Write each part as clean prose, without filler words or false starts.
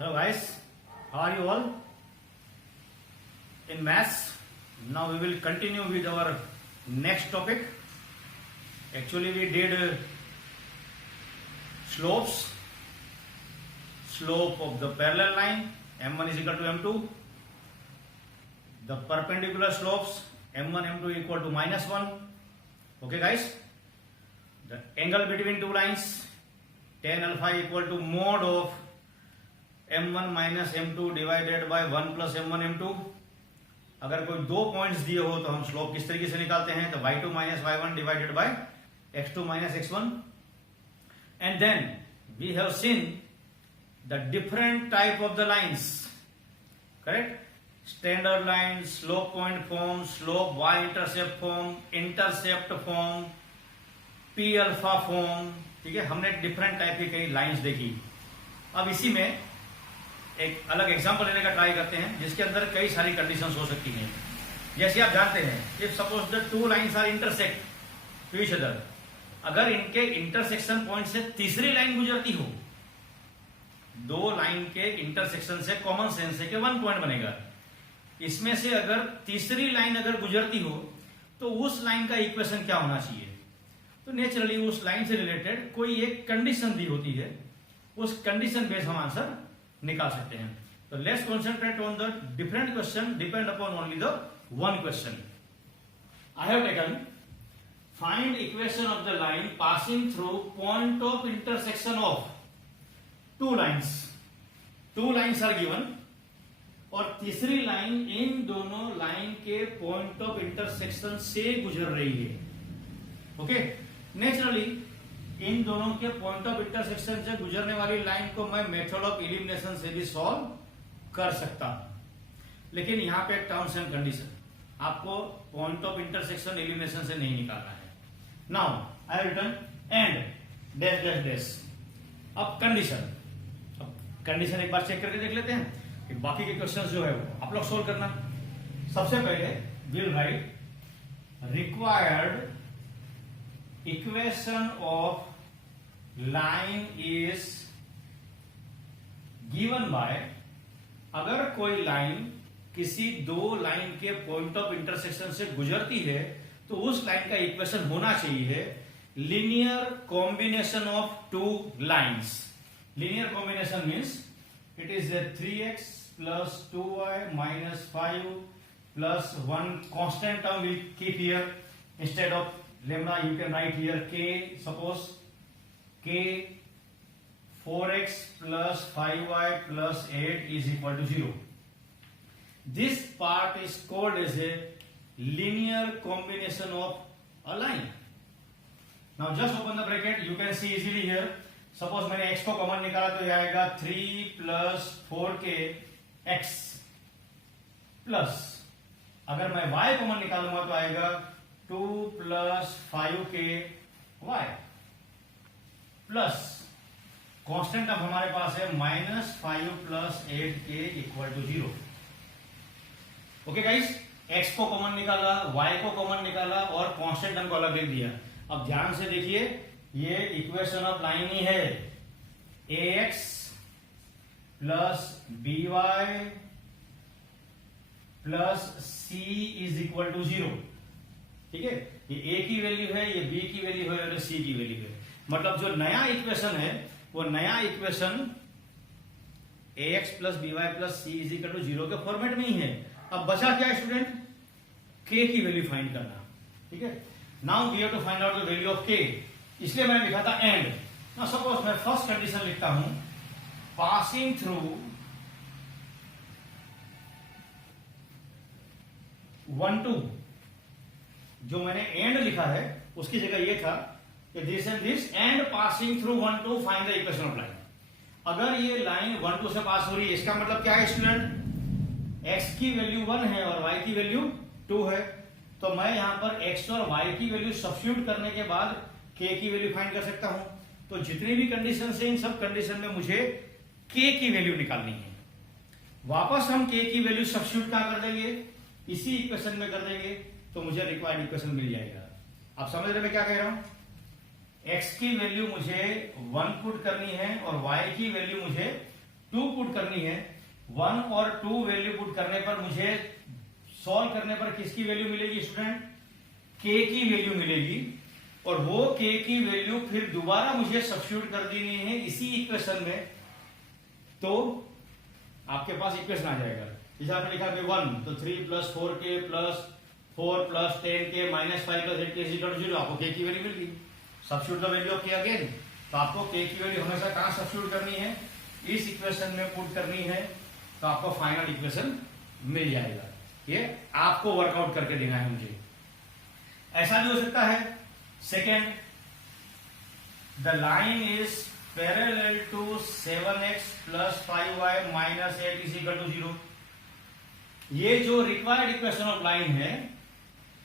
Hello guys, how are you all? In maths, now we will continue with our next topic. Actually we did slopes, slope of the parallel line m1 is equal to m2, the perpendicular slopes m1 m2 equal to -1. Okay guys, the angle between two lines tan alpha equal to mod of m1 minus m2 divided by 1 plus m1 m2. अगर कोई दो points दिए हो तो हम slope किस तरीके से निकालते हैं, तो y2 minus y1 divided by x2 minus x1. And then we have seen the different type of the lines, correct. Standard line, slope point form, slope y intercept form, intercept form, p alpha form. ठीक है, हमने different type की कई lines देखी. अब इसी में एक अलग एग्जांपल लेने का ट्राई करते हैं जिसके अंदर कई सारी कंडीशंस हो सकती हैं. जैसे आप जानते हैं, if suppose the two lines are intersect to each other, अगर इनके इंटरसेक्शन पॉइंट से तीसरी लाइन गुजरती हो, दो लाइन के इंटरसेक्शन से कॉमन सेंस से के वन पॉइंट बनेगा. इसमें से अगर तीसरी लाइन अगर गुजरती हो तो उस लाइन का इक्वेशन क्या होना चाहिए. तो नेचुरली उस लाइन से रिलेटेड कोई एक कंडीशन दी होती है, उस कंडीशन बेस हम आंसर निकाल सकते हैं. तो let's concentrate on the different question depend upon only the one question. I have taken find equation of the line passing through point of intersection of two lines. Two lines are given और तीसरी line in दोनों line के point of intersection से गुजर रही है. Okay, naturally in दोनों के पॉइंट ऑफ इंटरसेक्शन से गुजरने वाली लाइन को मैं मेथड ऑफ एलिमिनेशन से भी सॉल्व कर सकता हूं, लेकिन यहां पे एक टर्म्स एंड कंडीशन, आपको पॉइंट ऑफ इंटरसेक्शन एलिमिनेशन से नहीं निकालना है. Now I return and dash dash dash. अब कंडीशन एक बार चेक करके देख लेते हैं कि बाकी के क्वेश्चन जो है वो आप लोग सोल्व करना. सबसे पहले will write required equation of line is given by. अगर कोई लाइन किसी दो लाइन के पॉइंट ऑफ इंटरसेक्शन से गुजरती है तो उस लाइन का इक्वेशन होना चाहिए linear combination of two lines. Linear combination means it is 3x plus 2y minus 5 plus 1 constant term will keep here. Instead of lambda you can write here k, suppose k 4x plus 5y plus 8 is equal to 0. This part is called as a linear combination of a line. Now just open the bracket, you can see easily here. Suppose मैंने x को common निकाला तो ये आएगा 3 plus 4k x plus अगर मैं y common निकालूंगा तो आएगा 2 plus 5k y plus constant अब हमारे पास है -5 plus 8k equal to 0. Okay guys, x को कॉमन निकाला, y को कॉमन निकाला और कांस्टेंट टर्म को अलग लिख दिया. अब ध्यान से देखिए, ये इक्वेशन ऑफ लाइन ही है. ax plus by plus c is equal to 0. ठीक है, ये a की वैल्यू है, ये b की वैल्यू है और c की वैल्यू है. मतलब जो नया इक्वेशन है वो नया equation ax plus by plus c is equal to 0 के फॉर्मेट में ही है. अब बचा क्या है स्टूडेंट, k की वैल्यू फाइंड करना. ठीक है, now we have to find out the value of k. इसलिए मैंने लिखा था एंड. नाउ सपोज मैं फर्स्ट कंडीशन लिखता हूं पासिंग थ्रू 1 2. जो मैंने एंड लिखा है उसकी जगह ये था कि this and this and passing through 1 2 find the equation of line. अगर ये लाइन 1 2 से पास हो रही है, इसका मतलब क्या है स्टूडेंट, x की वैल्यू 1 है और y की वैल्यू 2 है. तो मैं यहां पर x और y की वैल्यू सब्स्टिट्यूट करने के बाद k की वैल्यू फाइंड कर सकता हूं. तो जितनी भी कंडीशन है इन सब कंडीशन में मुझे k की वैल्यू निकालनी है. वापस हम k की वैल्यू सब्स्टिट्यूट क्या कर देंगे, इसी इक्वेशन में कर देंगे, तो मुझे रिक्वायर्ड इक्वेशन मिल जाएगा. आप समझ रहे मैं क्या कह रहा हूं, x की वैल्यू मुझे 1 पुट करनी है और y की वैल्यू मुझे 2 पुट करनी है, 1 और 2 वैल्यू पुट करने पर मुझे सॉल्व करने पर किसकी वैल्यू मिलेगी स्टूडेंट? के की वैल्यू मिलेगी, और वो के की वैल्यू फिर दोबारा मुझे सब्स्टिट्यूट कर देनी है इसी इक्वेशन में, तो आपके पास इक्वेशन आ जाएगा। जैसे आपने लिखा कि 1 तो 3 plus 4k plus 4 plus 10k minus 5 plus 8k is equal to 0, आपको के की वैल्यू मिल गई। Substitute the value of K again, तो आपको के की वैल्यू हमेशा कहां सब्स्टिट्यूट करनी है? इस इक्वेशन में पुट करनी है, तो आपको फाइनल इक्वेशन मिल जाएगा। ये आपको वर्कआउट करके देना है मुझे। ऐसा भी हो सकता है, second, the line is parallel to 7x plus 5y minus 8 is equal to 0। ये जो रिक्वायर्ड इक्वेशन ऑफ लाइन है,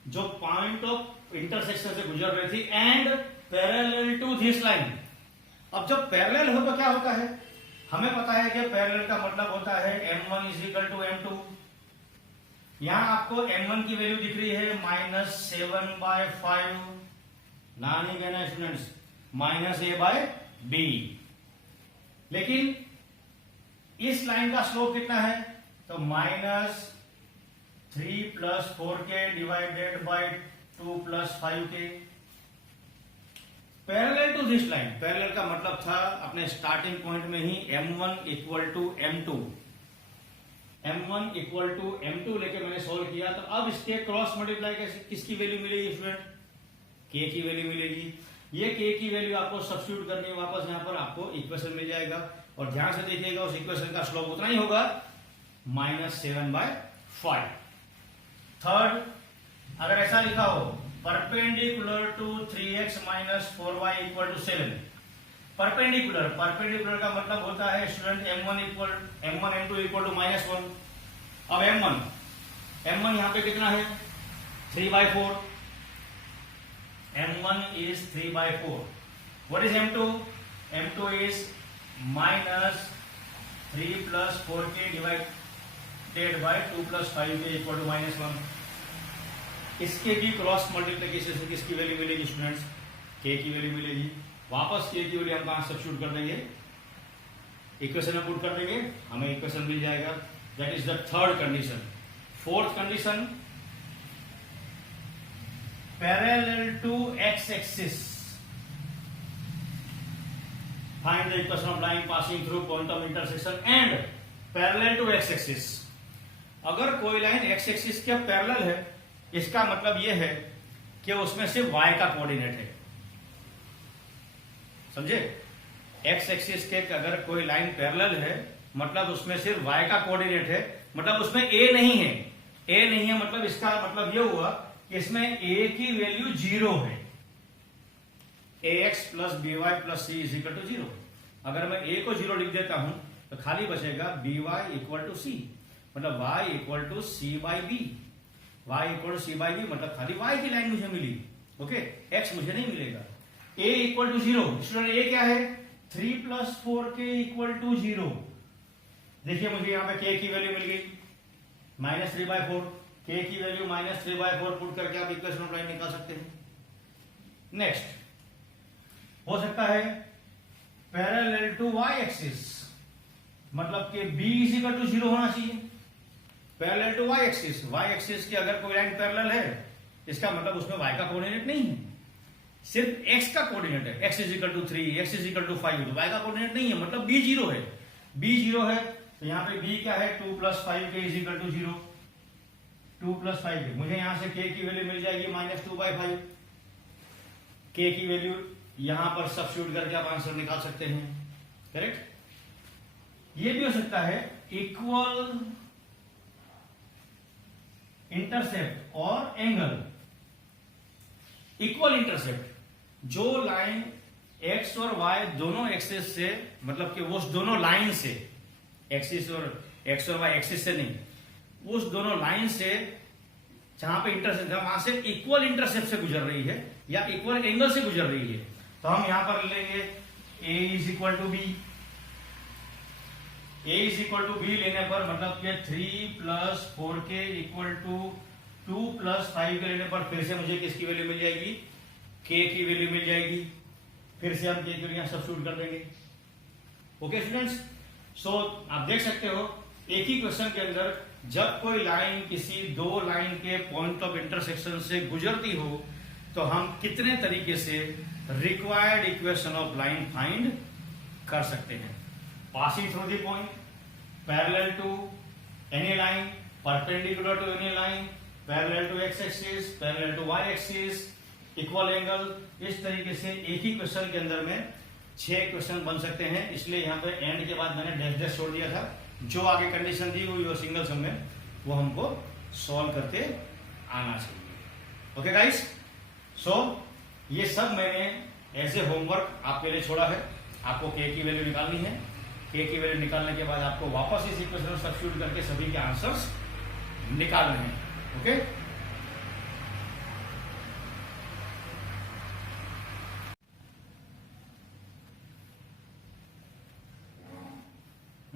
जो पॉइंट ऑफ इंटरसेक्शन से गुजर रही थी, and parallel to this line. अब जब पैरेलल हो तो क्या होता है? हमें पता है कि पैरेलल का मतलब होता है m1 is equal to m2। यहां आपको m1 की वैल्यू दिख रही है -7/5, ना नहीं कहना स्टूडेंट्स, -a/b। लेकिन इस लाइन का स्लोप कितना है? तो -3 plus 4k divided by 2 plus 5k। Parallel to this line, parallel का मतलब था अपने स्टार्टिंग पॉइंट में ही m1 equal to m2, m1 equal to m2 लेके मैंने सोल्व किया। तो अब इसके क्रॉस मल्टीप्लाई कैसे, किसकी वैल्यू मिलेगी स्टूडेंट? k की वैल्यू मिलेगी। ये k की वैल्यू आपको सब्स्टिट्यूट करनी है वापस, यहां पर आपको इक्वेशन मिल जाएगा। और ध्यान से देखिएगा, उस इक्वेशन का स्लोप उतना ही होगा, -7/5। थर्ड, अगर ऐसा लिखा हो perpendicular to 3x minus 4y equal to 7। Perpendicular, perpendicular का मतलब होता है student m1 m2 equal to -1। अब m1 यहां पे कितना है? 3/4। m1 is 3/4। What is m2? m2 is -3 plus 4k divided by 2 plus 5k equal to -1। इसके भी क्रॉस मल्टीप्लिकेशन से किसकी वैल्यू मिलेगी स्टूडेंट्स? के की वैल्यू मिलेगी। वापस के की वैल्यू हम कहां सब्स्टिट्यूट कर देंगे? इक्वेशन में पुट कर देंगे, हमें इक्वेशन मिल जाएगा। That is the third condition. Fourth condition, parallel to x axis, find the equation of line passing through point of intersection and parallel to x axis. अगर कोई लाइन x एक्सिस के parallel है, इसका मतलब यह है कि उसमें से y का कोऑर्डिनेट है, समझे? x एक्सिस के अगर कोई लाइन पैरेलल है, मतलब उसमें सिर्फ y का कोऑर्डिनेट है, मतलब उसमें a नहीं है। a नहीं है मतलब इसका मतलब यह हुआ कि इसमें a की वैल्यू 0 है। ax plus by plus c is equal to 0। अगर मैं a को 0 लिख देता हूं तो खाली बचेगा by इक्वल टू c, मतलब y equal to c/b। y equal to c/b मतलब खाली y की लाइन मुझे मिली, ओके, x मुझे नहीं मिलेगा। a equal to 0, student a क्या है? 3 प्लस 4k इक्वल टू 0। देखिए मुझे यहाँ पे k की वैल्यू मिल गई -3/4, k की वैल्यू -3/4 पुट करके आप इक्वेशन ऑफ लाइन निकाल सकते हैं। नेक्स्ट हो सकता है पैरेलल टू y एक्सिस, मतलब कि b इज इक्वल टू 0 होना चाहिए। Parallel to y axis, y axis की अगर कोई लाइन पैरेलल है, इसका मतलब उसमें y का कोऑर्डिनेट नहीं है, सिर्फ x का कोऑर्डिनेट है। x is equal to 3, x is equal to 5, तो y का कोऑर्डिनेट नहीं है, मतलब b 0 है। b 0 है तो यहाँ पे b क्या है? 2 plus 5k is equal to 0। 2 plus 5k, मुझे यहां से k की वैल्यू मिल जाएगी -2/5। k की वैल्यू यहां पर सब्स्टिट्यूट करके आप आंसर निकाल सकते हैं, करेक्ट। ये भी हो सकता है इक्वल इंटरसेप्ट और एंगल। इक्वल इंटरसेप्ट, जो लाइन x और y दोनों एक्सिस से, मतलब कि वो दोनों लाइन से, एक्सिस और x और y एक्सिस से नहीं, उस दोनों लाइन से जहां पे इंटरसेप्ट है वहां से इक्वल इंटरसेप्ट से गुजर रही है या इक्वल एंगल से गुजर रही है, तो हम यहां पर लेंगे a is equal to b। a is equal to b लेने पर मतलब कि 3 plus 4k equal to 2 plus 5 के लेने पर फिर से मुझे किसकी वैल्यू मिल जाएगी? k की वैल्यू मिल जाएगी। फिर से हम k की वैल्यू सब्स्टिट्यूट कर देंगे। ओके स्टूडेंट्स, सो आप देख सकते हो एक ही क्वेश्चन के अंदर जब कोई लाइन किसी दो लाइन के पॉइंट ऑफ इंटरसेक्शन से गुजरती हो तो हम कितने तरीके से required equation of line find कर सकते हैं। Passing through the point, parallel to any line, perpendicular to any line, parallel to X axis, parallel to Y axis, equal angle. इस तरीके से एक ही क्वेश्चन के अंदर में 6 क्वेश्चन बन सकते हैं, इसलिए यहाँ पे एंड के बाद मैंने डैश डैश छोड़ दिया था। जो आगे कंडीशन दी हुई हो सिंगल सम में वो हमको सॉल्व करके आना चाहिए। ओके गाइस, सो ये सब मैंने एज ए होमवर्क आपके लिए छोड़ा है। आपको के की वैल्यू निकालनी है। के की वैल्यू निकालने के बाद आपको वापस इस इक्वेशन में सब्स्टिट्यूट करके सभी के आंसर्स निकालने हैं। Okay,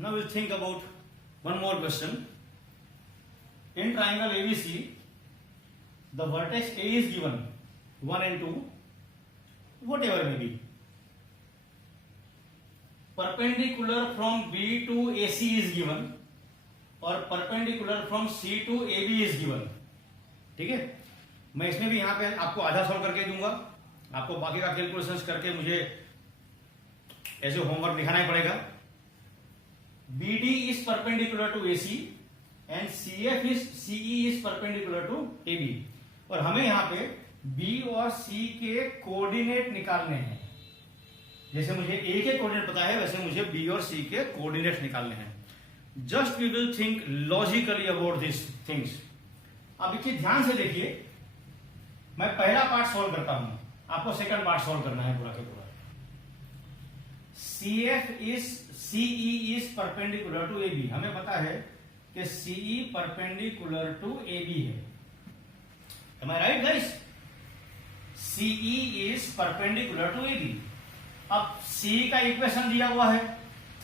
now we'll think about one more question. In triangle ABC, the vertex A is given 1 and 2, whatever may be. Perpendicular from B to AC is given और perpendicular from C to AB is given. ठीक है, मैं इसमें भी यहां पे आपको आधा सॉल्व करके दूंगा। आपको बाकी का कैलकुलेशंस करके मुझे एज ए होमवर्क दिखाना ही पड़ेगा। BD is perpendicular to AC and CE is perpendicular to AB और हमें यहाँ पे B और C के कोऑर्डिनेट निकालने हैं। जैसे मुझे A के कोऑर्डिनेट पता है वैसे मुझे B और C के कोऑर्डिनेट निकालने हैं। Just we will think logically about this things. अब देखिए, ध्यान से देखिए, मैं पहला पार्ट सॉल्व करता हूं, आपको सेकंड पार्ट सॉल्व करना है पूरा के पूरा। CE is perpendicular to AB, हमें पता है कि CE perpendicular to AB है। Am I right guys? CE is perpendicular to AB। अब CE का इक्वेशन दिया हुआ है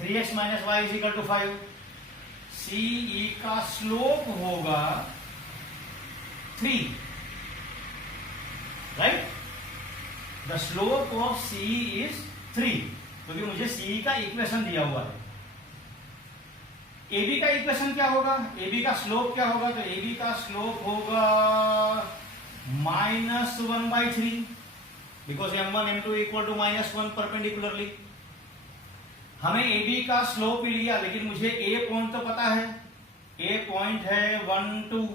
3x - y = 5। CE का स्लोप होगा 3, right? The slope of CE is 3 क्योंकि मुझे CE का इक्वेशन दिया हुआ है। AB का इक्वेशन क्या होगा? AB का स्लोप क्या होगा? तो AB का स्लोप होगा -1/3 बिकॉज m1 m2 = -1 परपेंडिकुलरली। हमें AB का स्लोप भी लिया, लेकिन मुझे A पॉइंट तो पता है, A पॉइंट है 1, 2।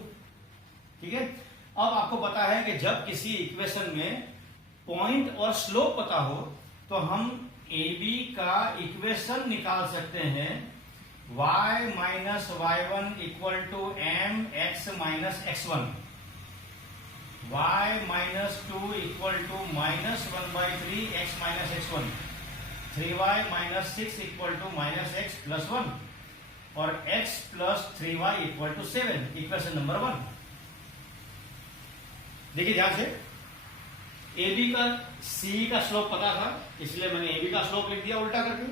ठीक है, अब आपको पता है कि जब किसी इक्वेशन में पॉइंट और स्लोप पता हो तो हम AB का इक्वेशन निकाल सकते हैं y - y1 = mx - x1, y - 2 = -1/3x - x1, 3y - 6 = -x + 1 और x + 3y = 7, इक्वेशन नंबर 1। देखिए ध्यान से, AB का CE का स्लोप पता था इसलिए मैंने AB का स्लोप लिख दिया उल्टा करके।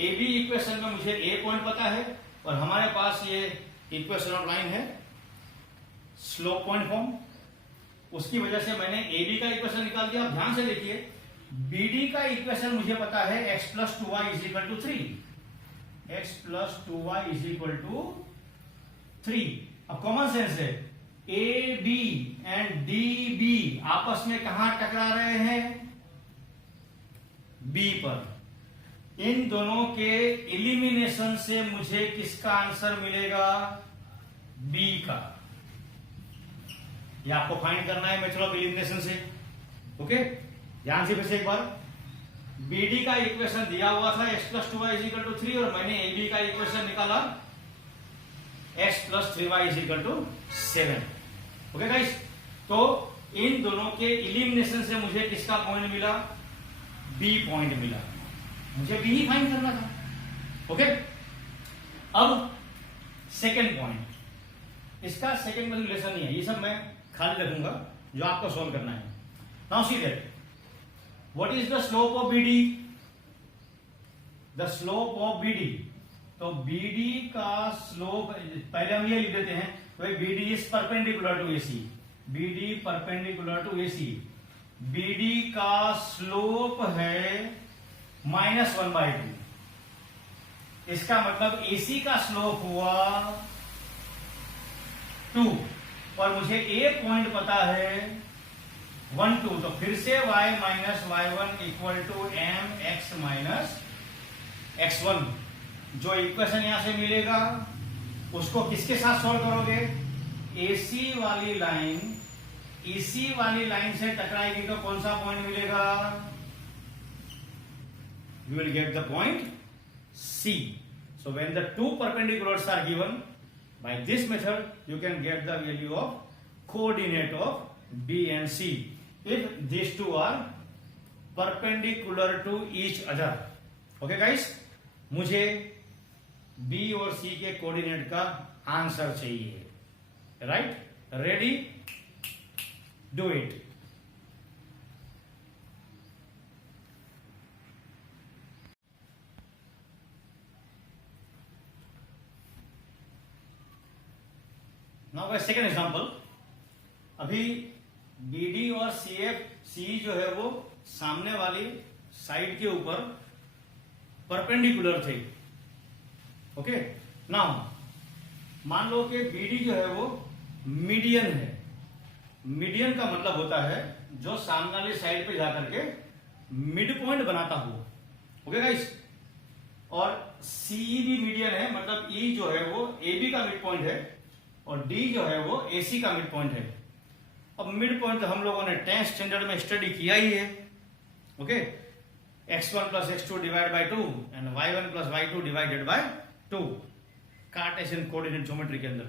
AB इक्वेशन में मुझे A पॉइंट पता है और हमारे पास ये इक्वेशन ऑफ लाइन है स्लोप पॉइंट फॉर्म, उसकी वजह से मैंने AB का इक्वेशन निकाल दिया। ध्यान से देखिए, BD का इक्वेशन मुझे पता है x + 2y = 3, x + 2y = 3। अब कॉमन सेंस है, AB एंड DB आपस में कहां टकरा रहे हैं? B पर। इन दोनों के एलिमिनेशन से मुझे किसका आंसर मिलेगा? B का। ये आपको फाइंड करना है मेथड ऑफ एलिमिनेशन से। ओके, ध्यान से फिर से एक बार, BD का इक्वेशन दिया हुआ था x + 2y = 3 और मैंने AB का इक्वेशन निकाला x + 3y = 7। ओके गाइस, तो इन दोनों के एलिमिनेशन से मुझे किसका पॉइंट मिला? B पॉइंट मिला। मुझे B ही फाइंड करना था। ओके, अब सेकंड पॉइंट, इसका सेकंड में रिलेशन नहीं है, ये सब मैं खाली रखूंगा जो आपको सॉल्व करना है। Now see that what is the slope of BD? The slope of BD, तो BD का स्लोप पहले हम ये लिख देते हैं, BD is perpendicular to AC, BD perpendicular to AC, BD का स्लोप है -1/2। इसका मतलब AC का स्लोप हुआ 2 और मुझे एक पॉइंट पता है 1 2, तो फिर से y minus y1 equal to M X minus x1। जो इक्वेशन यहां से मिलेगा उसको किसके साथ सॉल्व करोगे? AC वाली लाइन EC वाली लाइन से टकराएगी तो कौन सा पॉइंट मिलेगा? You will get the point C. So when the two perpendiculars are given by this method, you can get the value of coordinate of B and C if these two are perpendicular to each other. Okay guys, मुझे B और C के coordinate का answer चाहिए, right? Ready? Do it. Now by second example, अभी BD और CC जो है वो सामने वाली साइड के ऊपर परपेंडिकुलर थे। ओके, नाउ मान लो कि BD जो है वो मीडियन है। मीडियन का मतलब होता है जो सामने वाली साइड पे जाकर के मिड पॉइंट बनाता हो। ओके गाइस, और CE भी मीडियन है, मतलब E जो है वो AB का मिड पॉइंट है और D जो है वो AC का मिड पॉइंट है। अब मिड पॉइंट हम लोगों ने 10th स्टैंडर्ड में स्टडी किया ही है। Okay, x1 plus x2 divide by 2 and y1 plus y2 divided by 2 Cartesian coordinate geometry के अंदर।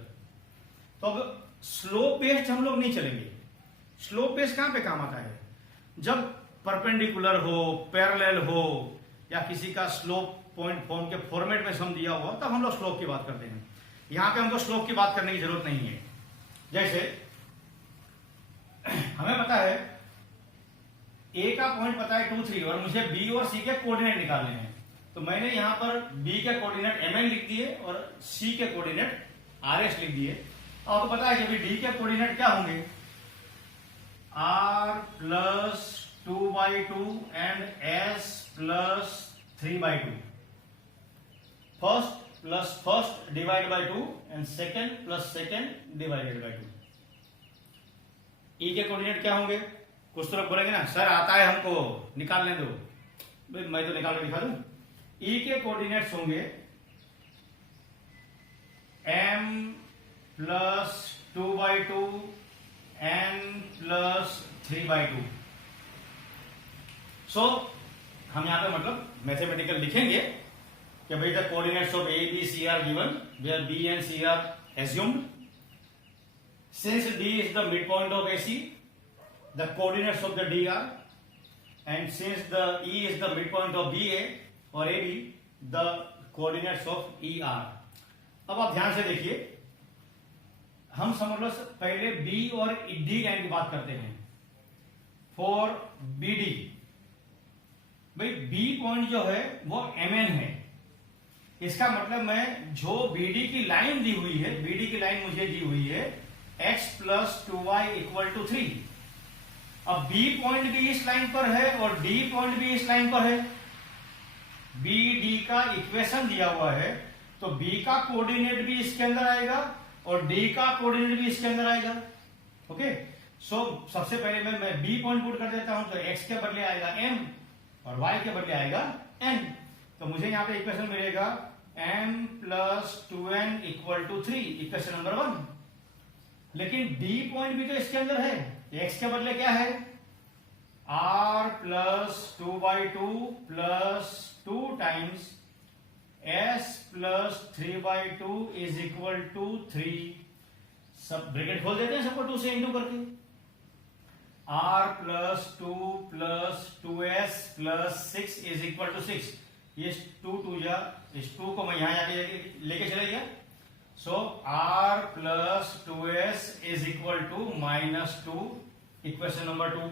तो अब स्लोप बेस्ड हम लोग नहीं चलेंगे। स्लोप बेस्ड कहां पे काम आता है? जब परपेंडिकुलर हो, पैरेलल हो, या किसी का स्लोप पॉइंट फॉर्म के फॉर्मेट में सम दिया हुआ तब हम लोग स्लोप की बात करते हैं। यहां पे हमको स्लोप की बात करने की जरूरत नहीं है। जैसे हमें पता है A का पॉइंट पता है 2 3 और मुझे B और C के कोऑर्डिनेट निकालने हैं, तो मैंने यहां पर B के कोऑर्डिनेट mn लिख दिए और C के कोऑर्डिनेट RS लिख दिए। आपको पता है कि D के कोऑर्डिनेट क्या होंगे? R plus 2/2 and S plus 3/2। First plus first divide by 2 and second plus second divided by 2। E के कोऑर्डिनेट क्या होंगे? कुछ तो लोग बोलेंगे ना, सर आता है हमको, निकालने दो। भाई मैं तो निकाल के दिखा दूं। E के कोऑर्डिनेट्स होंगे m प्लस 2/2 n प्लस 3/2। सो हम यहां पे मतलब मैथमेटिकल लिखेंगे कि भाई the coordinates of A, B, C are given where B and C are assumed. Since D is the midpoint of AC, the coordinates of the D are, and since the E is the midpoint of BA or AB, the coordinates of E are. अब आप ध्यान से देखिए, हम समझ लो पहले B और D line की बात करते हैं। फॉर BD, भाई B पॉइंट जो है वो MN है। इसका मतलब मैं जो BD की लाइन दी हुई है, BD की लाइन मुझे दी हुई है x plus 2y equal to 3। अब B पॉइंट भी इस लाइन पर है और D पॉइंट भी इस लाइन पर है। BD का इक्वेशन दिया हुआ है, तो B का कोऑर्डिनेट भी इसके अंदर आएगा और D का कोऑर्डिनेट भी इसके अंदर आएगा। ओके, सो सबसे पहले मैं B पॉइंट पुट कर देता हूं, तो x के बदले आएगा m और y के बदले आएगा n। तो मुझे यहां पे इक्वेशन मिलेगा m plus 2n equal to 3, equation number 1। लेकिन D पॉइंट भी तो इसके अंदर है, x के बदले क्या है? r plus 2/2 plus 2 times s plus 3/2 is equal to 3। सब ब्रैकेट खोल देते हैं, सबको 2 से इंटू करके। r plus 2 plus 2s plus 6 is equal to 6। ये 2 जा, इस 2 को मैं यहां जाके लेके चले गया। So r plus 2s is equal to -2, equation number 2।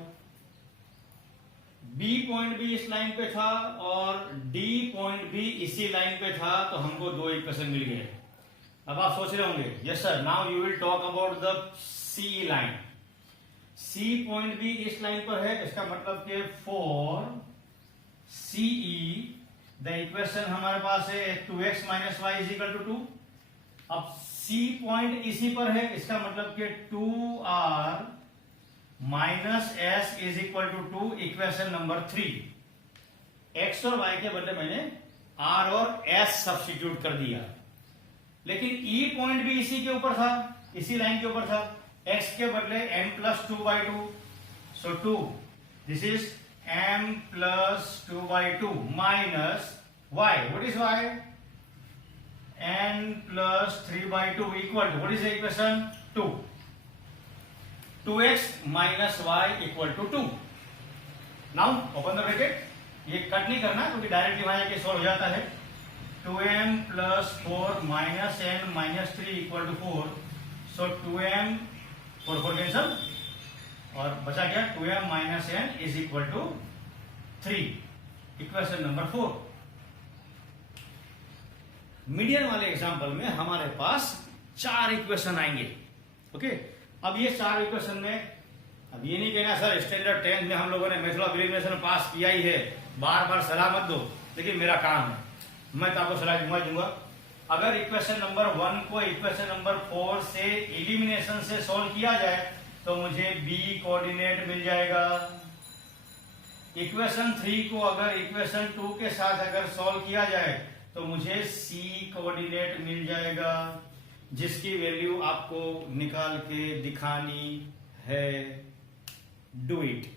B point भी इस लाइन पे था और D पॉइंट भी इसी लाइन पे था, तो हमको 2 इक्वेशन मिल गए। अब आप सोच रहे होंगे, yes sir, now you will talk about the C line. C point भी इस लाइन पर है, इसका मतलब कि फॉर CE द इक्वेशन हमारे पास है 2x minus Y is equal to 2। अब C पॉइंट इसी पर है, इसका मतलब कि 2r minus S is equal to 2, equation number 3। x और y के बदले मैंने r और s सब्स्टिट्यूट कर दिया, लेकिन E पॉइंट भी इसी के ऊपर था, इसी लाइन के ऊपर था। x के बदले m plus 2/2, so 2, this is m plus 2/2 minus y, what is y, n plus 3/2 equal to, what is the equation, 2। 2x minus y equal to 2। Now open the bracket, ये cut नहीं करना क्योंकि directly वहां जाके solve हो जाता है। 2m plus 4 minus n minus 3 equal to 4, so 2m 4 cancel और बचा क्या, 2m minus n is equal to 3, equation number 4। Median वाले एग्जांपल में हमारे पास 4 इक्वेशन आएंगे। ओके, अब ये 4 इक्वेशन में, अब ये नहीं कहना सर स्टैंडर्ड 10 में हम लोगों ने मेथड ऑफ एलिमिनेशन पास किया ही है, बार बार सलाह मत दो, लेकिन मेरा काम है, मैं तो आपको सलाह दूंगा। अगर इक्वेशन नंबर 1 को इक्वेशन नंबर 4 से एलिमिनेशन से सॉल्व किया जाए तो मुझे बी कोऑर्डिनेट मिल जाएगा। इक्वेशन 3 को अगर इक्वेशन 2 के साथ अगर सॉल्व किया जाए तो मुझे सी कोऑर्डिनेट मिल जाएगा, जिसकी वैल्यू आपको निकाल के दिखानी है। Do it.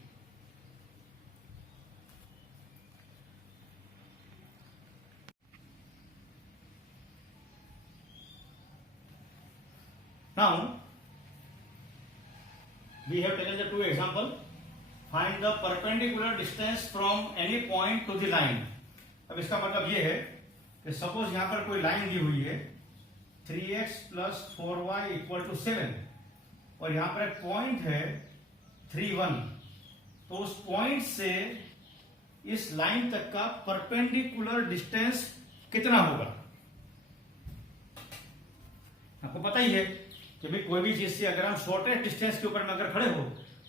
Now we have taken the 2 example. Find the perpendicular distance from any point to the line. अब इसका मतलब ये है कि सपोज यहां पर कोई लाइन दी हुई है 3x plus 4y equal to 7 और यहां पर एक पॉइंट है 3, 1, तो उस पॉइंट से इस लाइन तक का परपेंडिकुलर डिस्टेंस कितना होगा। आपको पता ही है कि भाई कोई भी चीज से अगर हम शॉर्टेस्ट डिस्टेंस के ऊपर में अगर खड़े हो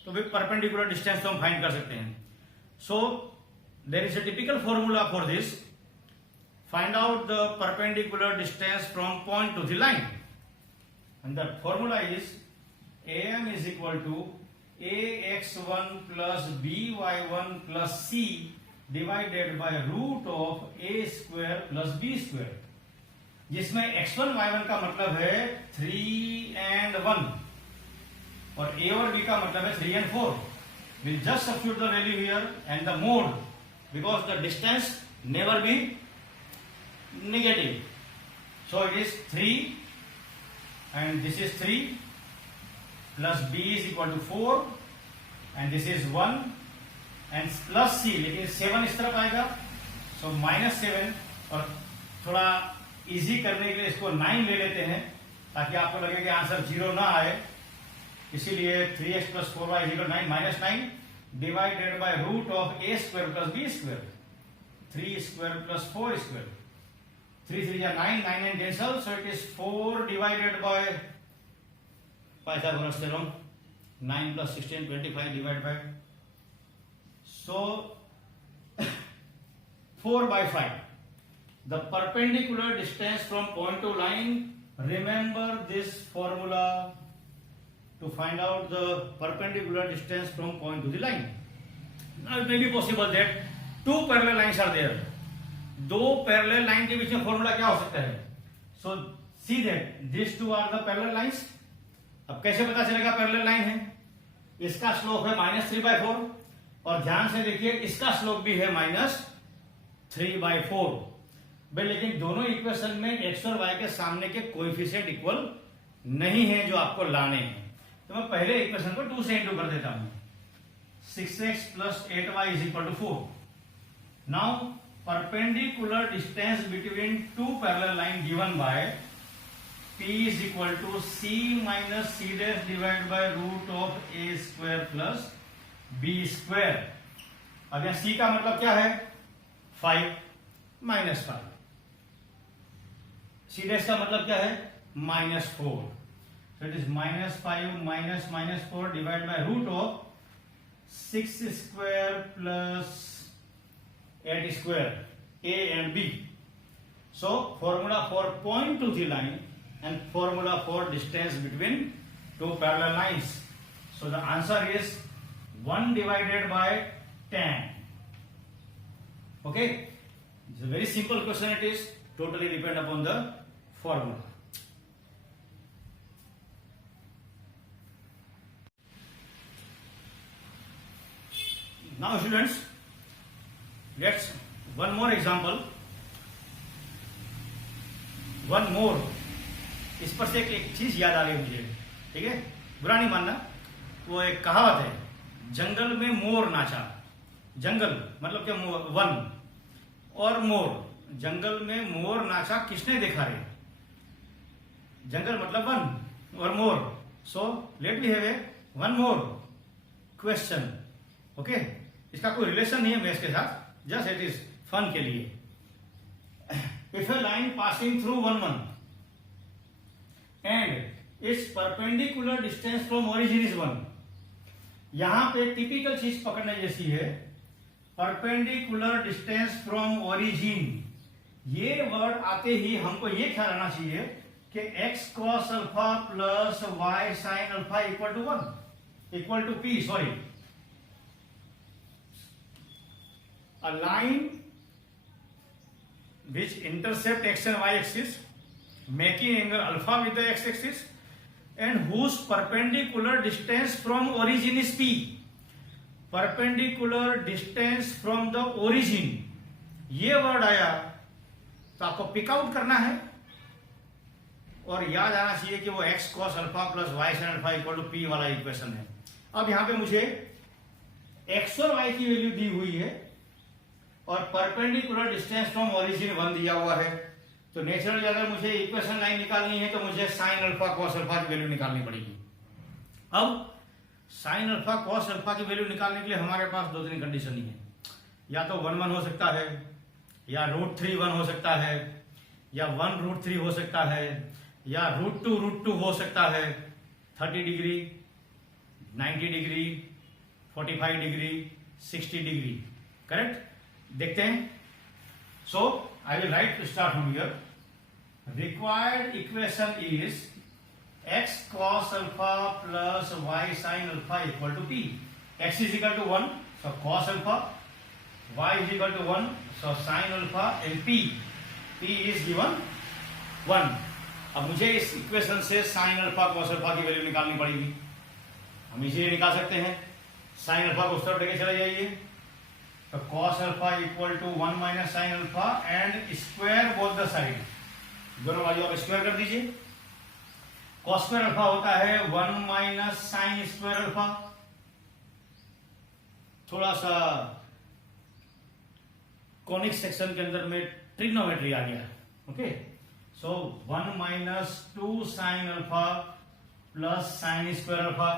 तो भी परपेंडिकुलर डिस्टेंस तो हम फाइंड कर सकते हैं। So there is a typical formula for this, find out the perpendicular distance from point to the line, and the formula is am is equal to ax1 plus by1 plus c divided by root of a square plus b square, जिसमें x1 y1 का मतलब है 3 and 1 और a और b का मतलब है 3 and 4। We'll just substitute the value here and the mode because the distance never be negative. So it is 3 and this is 3 plus b is equal to 4 and this is 1 and plus c, लेकिन 7 इस तरफ आएगा, so -7 और थोड़ा easy करने के लिए इसको 9 ले लेते हैं ताकि आपको लगे कि आंसर 0 ना आए, इसीलिए 3x plus 4y is equal 9 -9 divided by root of a square plus b square, 3 square plus 4 square, 3 3 या 9, 9 and cancel, so it is 4 divided by Pythagoras theorem, 9 plus 16 25 divided by, so 4 by 5. The perpendicular distance from point to line, remember this formula to find out the perpendicular distance from point to the line. Now it may be possible that 2 parallel lines are there. 2 parallel line के बीच में formula क्या हो सकता है? So see that these 2 are the parallel lines. अब कैसे पता चलेगा पैरेलल लाइन है? इसका स्लोप है -3/4 और ध्यान से देखिए इसका स्लोप भी है -3/4 भाई, लेकिन दोनों इक्वेशन में x और y के सामने के कोएफिशिएंट इक्वल नहीं है जो आपको लाने हैं, तो मैं पहले इक्वेशन को 2 से इंटू कर देता हूं। 6x plus 8y is equal to 4। Now perpendicular distance between 2 parallel line given by p is equal to c minus c dash divide by root of a square plus b square. अब यहां c का मतलब क्या है? 5 -5। C dash का मतलब क्या है? -4। So it is -5 -4 divide by root of 6 square plus 8 square. A and B. So formula for point to the line and formula for distance between two parallel lines. So the answer is 1 divided by tan. Okay, it's a very simple question. It is totally depend upon the formula. Now students, let's one more example. One more. इस पर से एक चीज याद आ गई मुझे, ठीक है, बुरा नहीं मानना। वो एक कहावत है, जंगल में मोर नाचा। जंगल मतलब क्या, वन और मोर। जंगल में मोर नाचा किसने देखा रे? जंगल मतलब वन और मोर। So let we have a one more question. Okay, इसका कोई रिलेशन नहीं है मैथ्स के साथ, जस्ट इट इज फन के लिए। If A line passing through 1 1 and it's perpendicular distance from origin is 1। यहां पे टिपिकल चीज पकड़ने जैसी है, परपेंडिकुलर डिस्टेंस फ्रॉम ओरिजिन। ये वर्ड आते ही हमको ये ख्याल आना चाहिए कि x cos alpha plus y sin alpha equal to 1 equal to p। Sorry, a line which intercept x and y axis making angle alpha with the x axis and whose perpendicular distance from origin is p. perpendicular distance from the origin, ये word आया तो आपको pick out करना है और याद आना चाहिए कि वो x cos alpha plus y sin alpha equal to p वाला इक्वेशन है। अब यहां पे मुझे x और y की वैल्यू दी हुई है और परपेंडिकुलर डिस्टेंस फ्रॉम ओरिजिन 1 दिया हुआ है। तो नेचुरली अगर मुझे इक्वेशन लाइन निकालनी है तो मुझे साइन अल्फा कॉस अल्फा की वैल्यू निकालनी पड़ेगी। अब साइन अल्फा कॉस अल्फा की वैल्यू निकालने के लिए हमारे पास 2-3 कंडीशन ही है। या तो 1 1 हो सकता है, या √3 1 हो सकता है, या 1 √3 हो सकता है, या √2 हो सकता है। 30 degree, 90 degree, 45 degree, 60 degree. Correct? देखते हैं। So I will write start from here. Required equation is x cos alpha plus y sin alpha equal to p। x is equal to 1, so cos alpha, y is equal to 1, so sin alpha, and p is given 1। अब मुझे इस equation से sin alpha cos alpha की value निकालनी पड़ेगी। हम easily निकाल सकते हैं। sin अल्फा को उस तरफ लेके चले जाइए, तो cos alpha equal to 1 minus sine alpha and square both the side. दोनों बाजू आप स्क्वायर कर दीजिए। cos स्क्वायर अल्फा होता है 1 माइनस साइन स्क्वायर अल्फा। थोड़ा सा कॉनिक सेक्शन के अंदर में ट्रिग्नोमेट्री आ गया। ओके, सो 1 minus 2 sine alpha plus sine square alpha.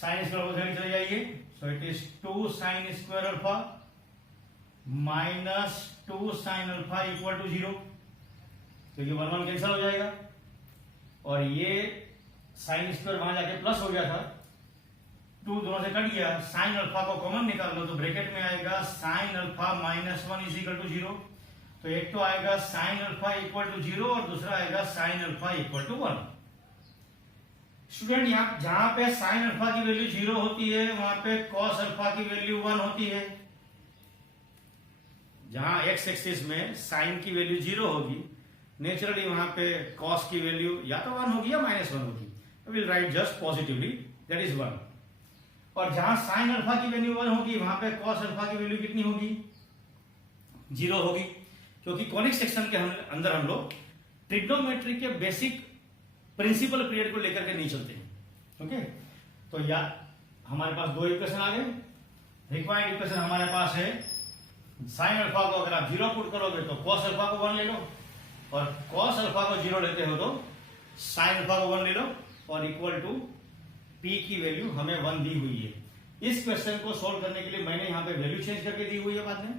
Sine square alpha चले जाइए, so it is 2 sin square alpha minus 2 sin alpha equal to 0। तो ये 1 1 कैंसिल हो जाएगा और ये sin स्क्वायर वहां जाके प्लस हो गया था, 2 दोनों से कट गया। sin अल्फा को कॉमन निकाल लो तो ब्रैकेट में आएगा sin alpha minus 1 is equal to 0। तो एक तो आएगा sin अल्फा इक्वल टू 0 और दूसरा आएगा sin alpha equal to 1। Student, यहाँ जहां पे साइन अल्फा की वैल्यू 0 होती है वहां पे कॉस अल्फा की वैल्यू 1 होती है। जहां एक्स एक्सिस में साइन की वैल्यू 0 होगी, नेचुरली वहां पे कॉस की वैल्यू या तो 1 होगी या -1 होगी। Will write just positively, that is 1। और जहां साइन अल्फा की वैल्यू 1 होगी वहां पे कॉस अल्फा की वैल्यू कितनी होगी? 0 होगी, क्योंकि कॉनिक सेक्शन के अंदर हम लोग ट्रिग्नोमेट्री के बेसिक प्रिंसिपल पीरियड को लेकर के नहीं चलते हैं। ओके, तो या हमारे पास 2 इक्वेशन आ गए। रिक्वायर्ड इक्वेशन हमारे पास है, साइन अल्फा को अगर आप 0 पुट करोगे तो कॉस अल्फा को 1 ले लो, और कॉस अल्फा को 0 लेते हो तो साइन अल्फा को 1 ले लो, और इक्वल टू p की वैल्यू हमें 1 दी हुई है। इस क्वेश्चन को सोल्व करने के लिए मैंने यहां पे वैल्यू चेंज करके दी हुई है। बाद में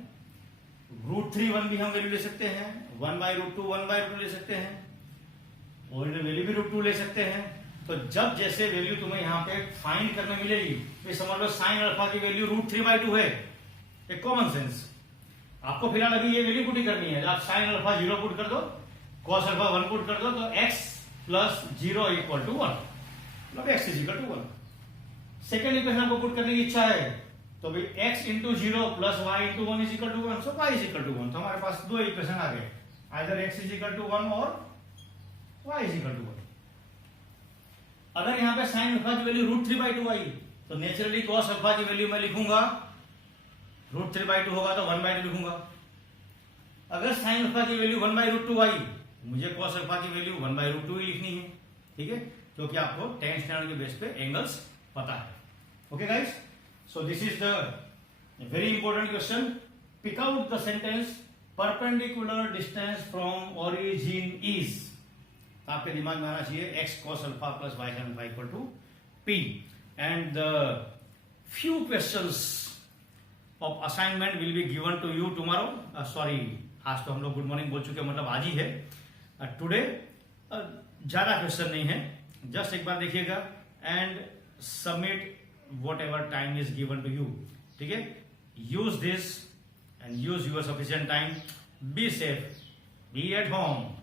√3 1 भी हम वैल्यू ले सकते हैं, 1/√2 1/√2 ले सकते हैं, और वैल्यू भी √2 ले सकते हैं। तो जब जैसे वैल्यू तुम्हें यहाँ पे फाइंड करने मिलेगी, तो समझ लो साइन अल्फा की वैल्यू √3/2 है, एक कॉमन सेंस। आपको फिलहाल अभी ये वैल्यू पुट ही करनी है। आप साइन अल्फा 0 पुट कर दो, कॉस अल्फा 1 पुट कर दो, तो x प्लस 0 इक्वल टू 1, मतलब x is equal to 1। Second equation आपको पुट करने की इच्छा है तो भाई x into 0 plus y into 1 is equal to 1, so y is equal to 1। तो हमारे पास दो इक्वेशन आ गए, either x is equal to 1 और y इज इक्वल टू 1। अगर यहाँ पे साइन अल्फा की वैल्यू √3/2 आई तो नेचुरली कॉस अल्फा की वैल्यू मैं लिखूंगा √3/2 होगा तो 1/2 लिखूंगा। अगर साइन अल्फा की वैल्यू 1/√2 आई मुझे कॉस अल्फा की वैल्यू 1/√2 ही लिखनी है, ठीक है, क्योंकि आपको टेन स्टैंडर्ड के बेस पे एंगल्स पता है। Okay guys, so this is the very important question. Pick out the sentence perpendicular distance from origin is. आपके दिमाग में आना चाहिए x cos alpha plus y sin alpha equal to p, and the few questions of assignment will be given to you tomorrow. Sorry, आज तो हम लोग good morning बोल चुके हैं, मतलब आज ही है। टुडे ज्यादा क्वेश्चन नहीं है, जस्ट एक बार देखिएगा and submit whatever time is given to you, ठीक है। Use this and use your sufficient time, be safe, be at home.